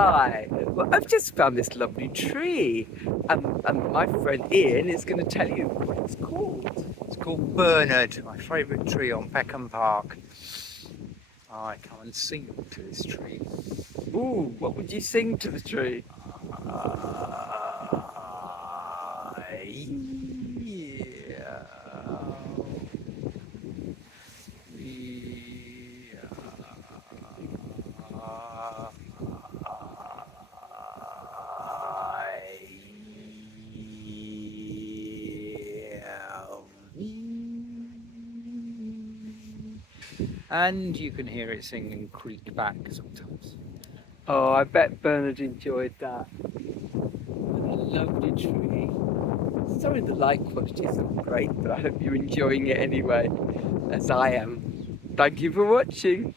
Hi. Well, I've just found this lovely tree, and my friend Ian is going to tell you what it's called. It's called Bernard, my favourite tree on Peckham Park. I come and sing to this tree. Ooh, what would you sing to the tree? And you can hear it sing and creak back sometimes. Oh, I bet Bernard enjoyed that. What a lovely tree. Sorry the light quality isn't great, but I hope you're enjoying it anyway, as I am. Thank you for watching.